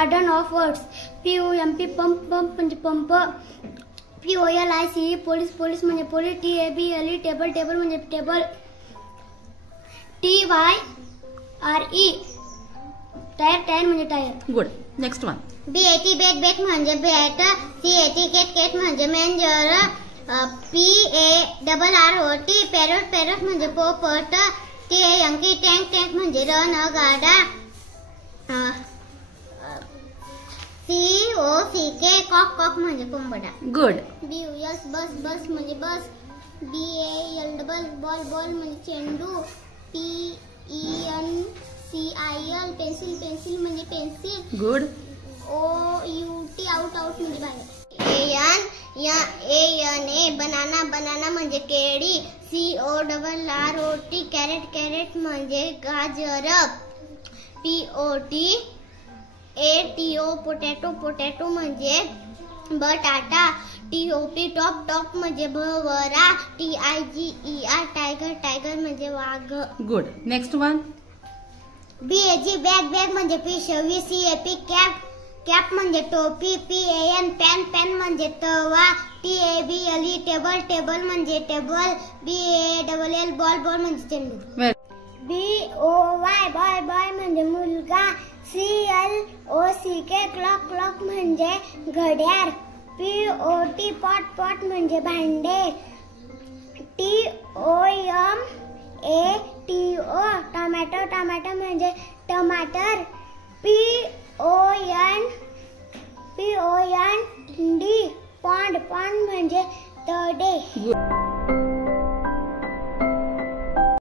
Garden of words. PUMP pump pump म्हणजे pump. POLICE police police म्हणजे police. TABLE table table म्हणजे table. TYRE tyre tyre म्हणजे tyre. Good. Next one. BAT बेट बेट म्हणजे bat. CAT केट केट म्हणजे मॅन्जर. PARROT parrot parrot म्हणजे पोपट. TANK tank tank म्हणजे रण गाडा. COCK कॉक कॉक म्हणजे कोंबडा. गुड. BUS बस बस म्हणजे बस. BALL बॉल बॉल म्हणजे चेंडू. PENCIL पेन्सिल पेन्सिल म्हणजे pencil. Good. OUT out out म्हणजे बाहेर. ANA बनाना बनाना म्हणजे केळी. CORROT कॅरेट कॅरेट म्हणजे गाजर. POTATO पोटॅटो पोटॅटो म्हणजे बटाटा. TOP टॉप टॉप म्हणजे भवरा. TIGER टायगर टायगर म्हणजे वाघ. Good. Next one. BAG bag bag म्हणजे पिशवी. CAP कॅप कॅप म्हणजे टोपी. PAN पॅन पॅन म्हणजे तवा. TABLE टेबल टेबल म्हणजे टेबल. BALL बॉल बॉल म्हणजे चेंडू. BOY बॉय बॉय म्हणजे मुलगा. CLOCK क्लॉक क्लॉक म्हणजे घड्याळ. POT पॉट पॉट म्हणजे भांडे. TOMATO टोमॅटो टोमॅटो म्हणजे टमाटर. POND पॉन्ड पॉन्ड म्हणजे तडे.